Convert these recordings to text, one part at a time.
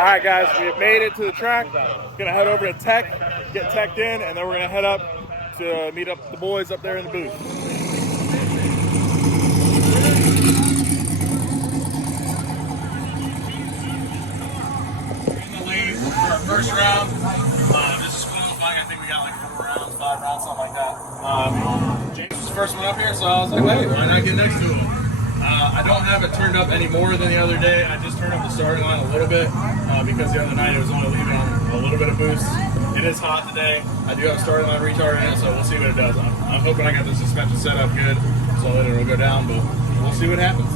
All right, guys, we have made it to the track. Gonna head over to Tech, get teched in, and then we're gonna head up to meet up the boys up there in the booth. In the lane for our first round. This is smooth. I think we got like 4 rounds, 5 rounds, something like that. James was the first one up here, so I was like, hey, why not get next to him? I don't have it turned up any more than the other day. I just turned up the starting line a little bit because the other night it was only leaving on a little bit of boost. It is hot today. I do have a starting line retard in it, so we'll see what it does. I'm hoping I got the suspension set up good so that it'll go down, but we'll see what happens.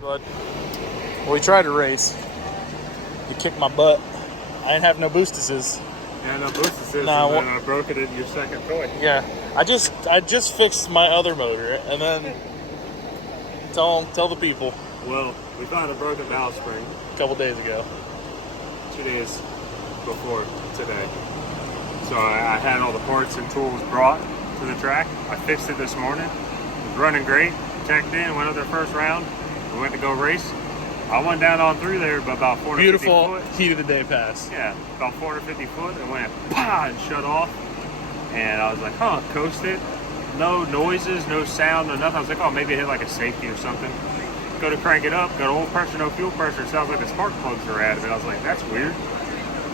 Bud. Well, we tried to race. You kicked my butt. I didn't have no boostesses. Yeah, no boostesses. No, and then I broke it in your second toy. Yeah, I just fixed my other motor, and then tell the people. Well, we found a broken valve spring A couple days ago. 2 days before today. So I had all the parts and tools brought to the track. I fixed it this morning. It was running great. Checked in, went up their first round. We went to go race. I went down on through there, but about 450 Beautiful foot. heat of the day pass. Yeah, about 450 foot, and went pah and shut off. And I was like, huh, coasted. No noises, no sound, no nothing. I was like, oh, maybe it hit like a safety or something. Go to crank it up, got oil pressure, no fuel pressure. It sounds like the spark plugs are out of it. I was like, that's weird.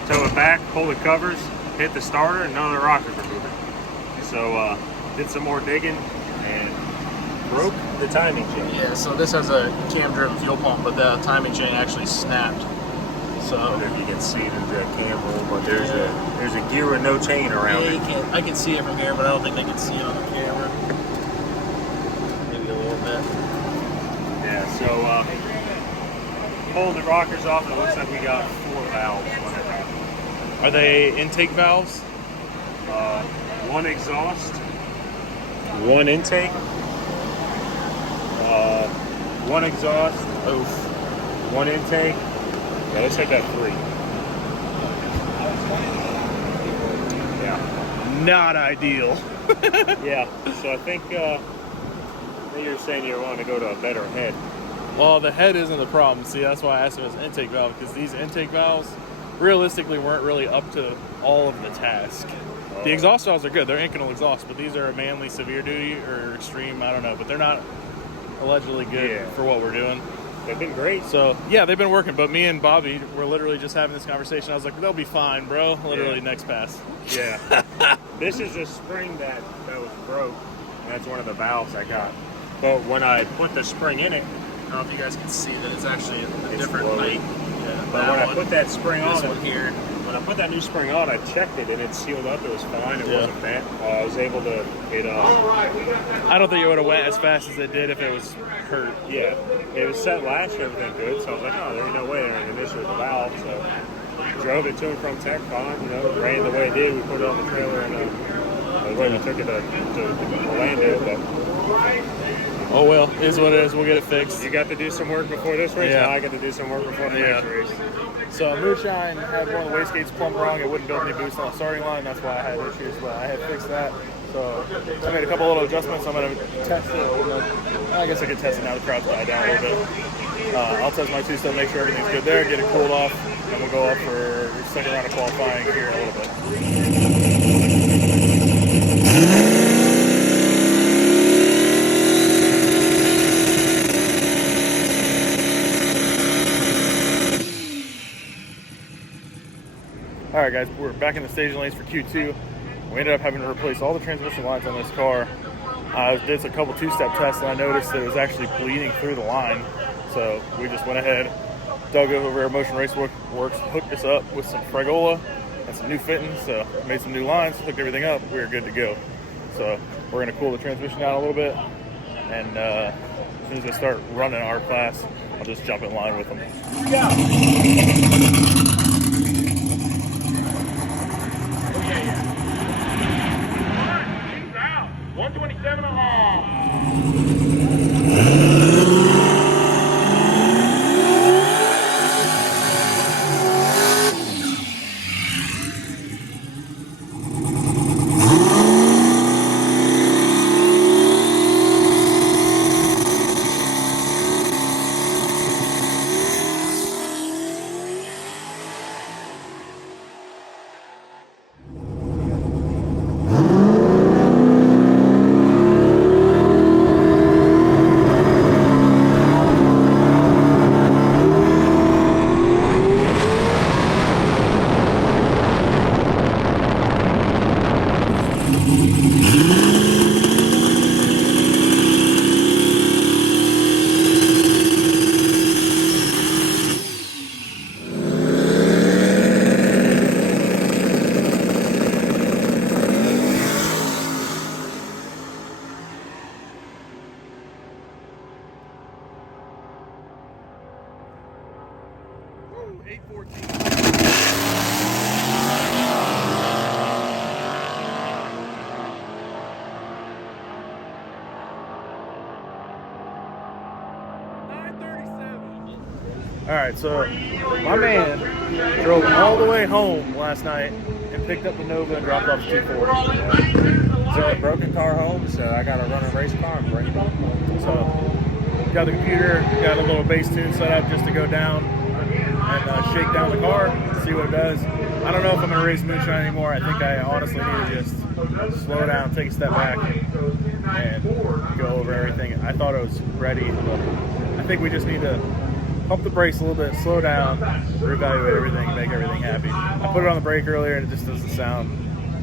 Tow it back, pull the covers, hit the starter, and none of the rockers are moving. So did some more digging and broke the timing chain. Yeah, so this has a cam-driven fuel pump, but the timing chain actually snapped. So I don't know if you can see it in the cam roll, but there's a gear with no chain around it. I can see it from here, but I don't think they can see it on the camera. Maybe a little bit. Yeah, so pulling the rockers off, it looks like we got 4 valves on it. Are they intake valves? 1 exhaust, 1 intake, 1 exhaust, 1 intake. Yeah, let's take that 3. Yeah. Not ideal. Yeah. So I think you're saying you want to go to a better head. Well, the head isn't the problem. See, that's why I asked him his intake valve, because these intake valves realistically weren't really up to all of the task. The exhaust valves are good. They're Inconel exhaust, but these are a manly severe duty or extreme, I don't know. But they're not allegedly good for what we're doing. They've been great. So, yeah, they've been working. But me and Bobby were literally just having this conversation. I was like, they'll be fine, bro. Literally next pass. Yeah. This is a spring that was broke. That's one of the valves I got. But when I put the spring in it, I don't know if you guys can see that it's actually a different height. Yeah, but when I put that spring on, this one here. When I put that new spring on, I checked it and it sealed up. It was fine. It wasn't bent. I was able to get I don't think it would have went as fast as it did if it was hurt. Yeah. It was set latch, everything good. So I was like, oh, there ain't no way there ain't an issue with the valve. So drove it to and from Tech, fine. You know, ran the way it did. We put it on the trailer and the way we took it to Orlando. But Oh well, it is what it is. We'll get it fixed. You got to do some work before this race. Yeah. Now I got to do some work before the next race. So Moonshine had one of the wastegates plumbed wrong. It wouldn't build any boost on the starting line. That's why I had issues, but I had fixed that. So I made a couple little adjustments. I'm going to test it. I guess I could test it now. The crowd's died down a little bit. I'll test my two-step, make sure everything's good there, get it cooled off, and we'll go up for the second round of qualifying here in a little bit. All right, guys, we're back in the staging lanes for Q2. We ended up having to replace all the transmission lines on this car. I did a couple two-step tests, and I noticed that it was actually bleeding through the line. So we just went ahead, dug over our Motion Race Works, hooked this up with some Fregola and some new fittings. So made some new lines, hooked everything up. We were good to go. So we're going to cool the transmission down a little bit, and as soon as I start running our class, I'll just jump in line with them. Yeah. 127.5. Alright, so my man drove all the way home last night and picked up the Nova and dropped off the 240. So a broken car home, so I got to run a race car and bring it home. So got the computer, got a little bass tune set up just to go down and shake down the car, see what it does. I don't know if I'm going to race Moonshine anymore. I think I honestly need to just slow down, take a step back, and go over everything. I thought it was ready, but I think we just need to pump the brakes a little bit, slow down, reevaluate everything, make everything happy. I put it on the brake earlier and it just doesn't sound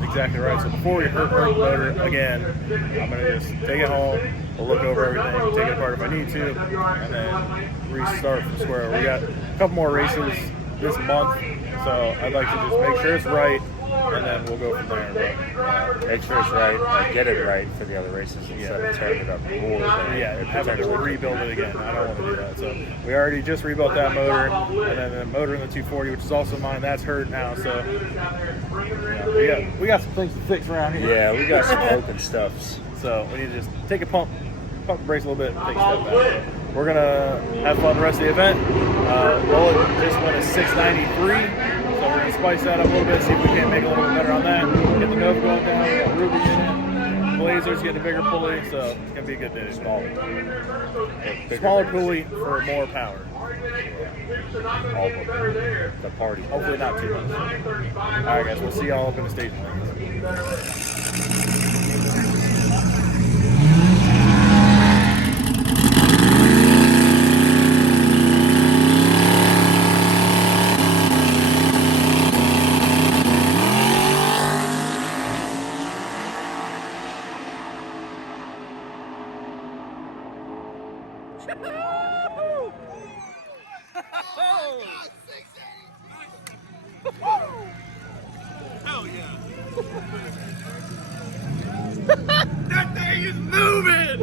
exactly right. So before we hurt the motor again, I'm going to just take it home, we'll look over everything, take it apart if I need to, and then restart from square one. We got a couple more races this month, so I'd like to just make sure it's right, and then we'll go from there. But make sure it's right, or get it right for the other races instead of tearing it up more than having to rebuild it again. I don't want to do that. So we already just rebuilt that motor, and then the motor in the 240, which is also mine, that's hurt now. So we got some things to fix around here. Yeah, we got some broken stuffs. So we need to just take a pump the brakes a little bit, and take a step back. We're gonna have fun the rest of the event. Bullet just went a 693, so we're gonna spice that up a little bit, see if we can make it a little bit better on that. Get the Nova going down. We got Ruby in it. Blazer's getting a bigger pulley, so it's gonna be a good day. Smaller pulley for more power. All the party. Hopefully not too much. All right, guys. We'll see y'all up in the staging lanes. Hell yeah. That thing is moving!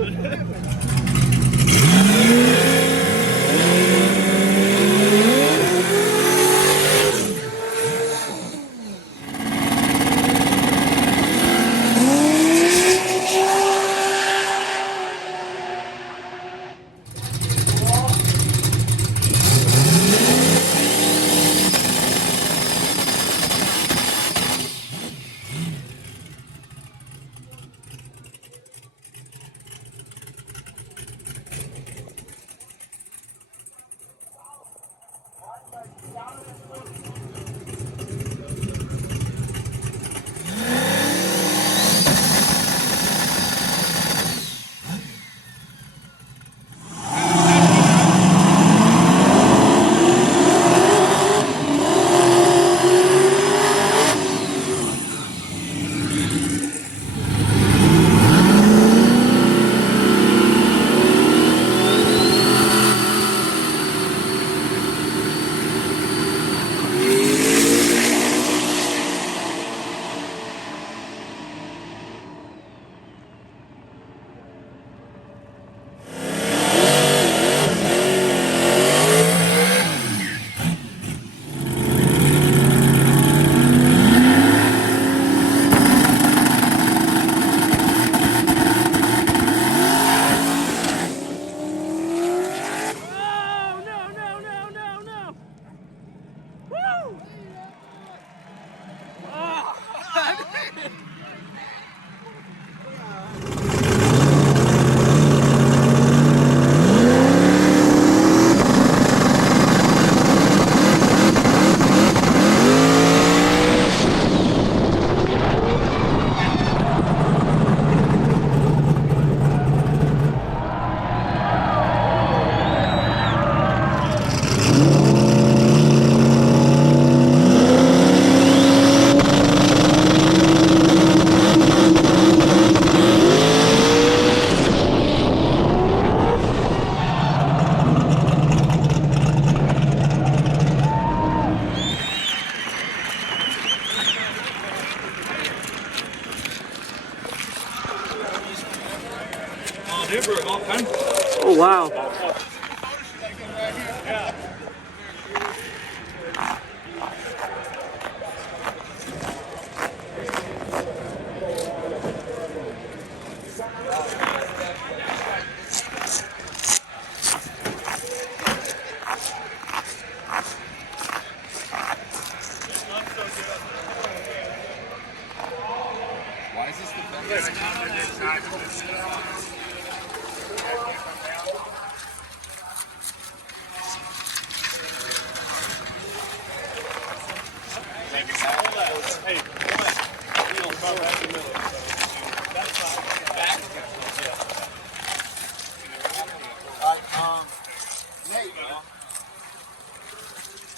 Why is this the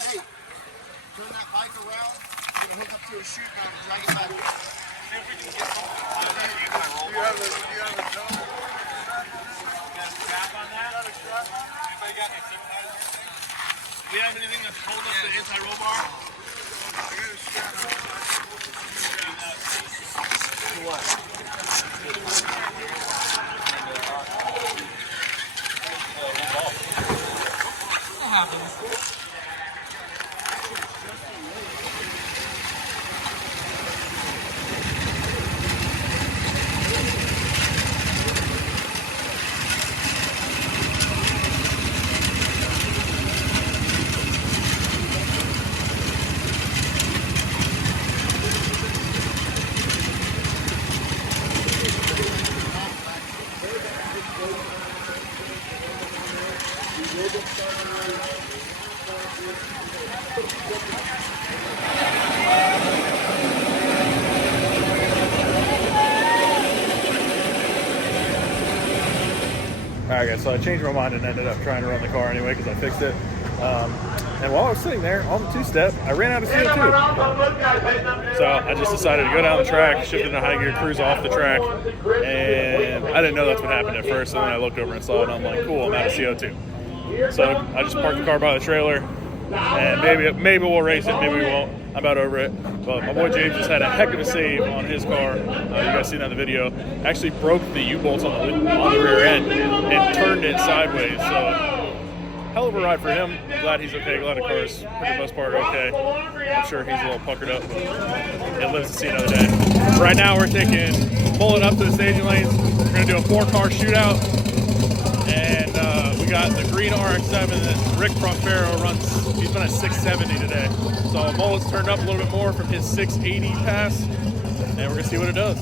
Hey, turn that bike around. I'm gonna hook up to a chute and I'm drag it back. See if we can get something. Do you have a towel? You got a strap on that? Anybody got any zip ties or anything? Do we have anything that's holding up the anti-roll bar? I got a strap on. To what? Alright guys, so I changed my mind and ended up trying to run the car anyway because I fixed it. And while I was sitting there on the two-step, I ran out of CO2. So I just decided to go down the track, shift into high gear, cruise off the track, and I didn't know that's what happened at first. And then I looked over and saw it, and I'm like, cool, I'm out of CO2. So I just parked the car by the trailer, and maybe we'll race it, maybe we won't. I'm about over it. But my boy James just had a heck of a save on his car. You guys seen that in the video. Actually broke the U-bolts on the rear end and turned it sideways. So hell of a ride for him. Glad he's okay. Glad the car's for the most part okay. I'm sure he's a little puckered up, but it lives to see another day. Right now we're taking Bullet up to the staging lanes. We're gonna do a 4-car shootout, and we got the green RX-7 that Rick Prospero runs. He's been at 670 today. So Bullet's turned up a little bit more from his 680 pass, and we're gonna see what it does.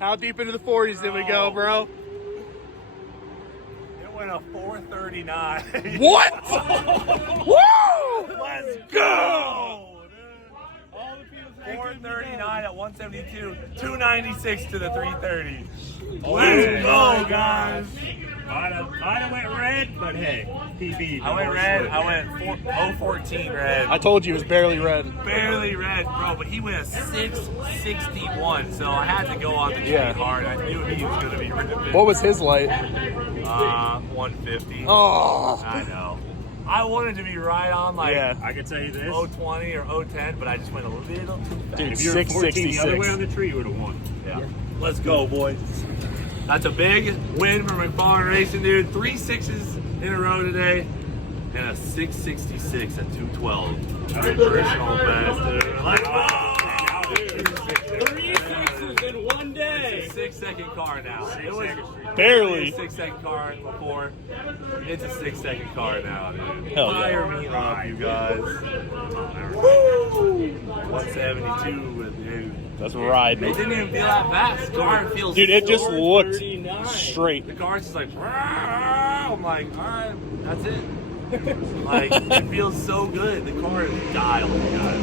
How deep into the 40s did we go, bro? It went a 439. What? Woo! Let's go! 439 at 172, 296 to the 330. Let's go, guys! Might have went red, but hey, PB. I went red. I went 014 red. I told you it was barely red. Barely red, bro, but he went a 661, so I had to go on the tree hard. I knew he was going to be ripping. What was his light? 150. Oh. I know. I wanted to be right on like I can tell you this. 020 or 010, but I just went a little too fast. Dude, If you were 14 the other way 666. on the tree, you would have won. Yeah. Let's go, boys. That's a big win for McFarland Racing, dude. 3 6s in a row today, and a 666 at 212. Personal best, dude. Like, oh, dude. 3 6s in one day. It's a 6-second car now. It was Barely. a 6-second car before. It's a 6-second car now, dude. Hell yeah. Fire me up, you guys. Woo! 172 with dude. That's riding. It didn't even feel that fast. The car feels Dude, it just looked 439. straight. The car's just like, I'm like, all right, that's it. Like, it feels so good. The car is dialed, you guys.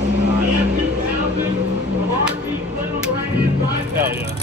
Hell yeah.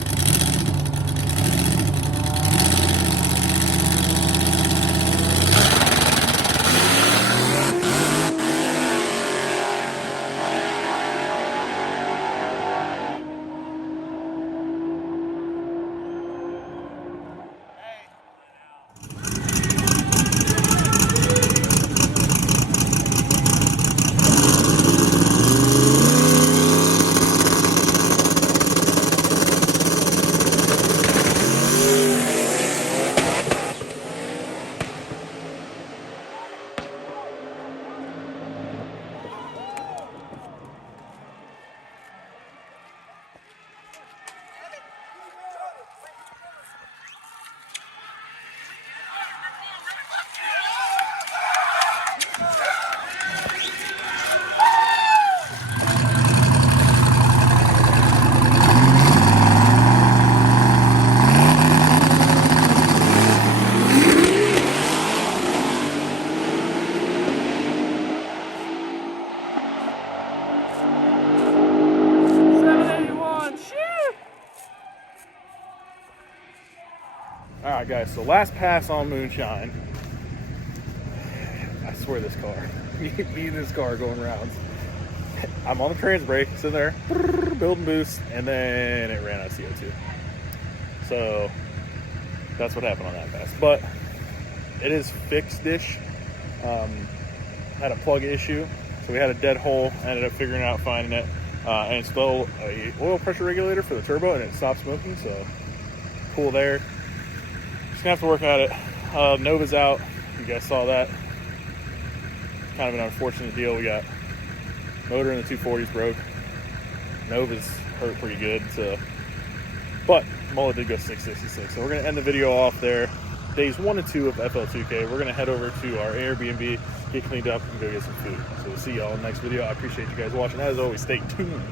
Alright guys, so last pass on Moonshine. I swear this car. Me and this car going rounds. I'm on the trans brake, sitting there, building boost, and then it ran out of CO2. So that's what happened on that pass. But it is fixed-ish. Had a plug issue, so we had a dead hole. Ended up figuring out finding it, and installed a oil pressure regulator for the turbo, and it stopped smoking. So cool there. Just gonna have to work at it. Nova's out. You guys saw that. It's kind of an unfortunate deal. We got motor in the 240s broke. Nova's hurt pretty good. So, but Mullet did go 666. So we're gonna end the video off there. Days 1 and 2 of FL2K. We're gonna head over to our Airbnb, get cleaned up, and go get some food. So we'll see y'all in the next video. I appreciate you guys watching. As always, stay tuned.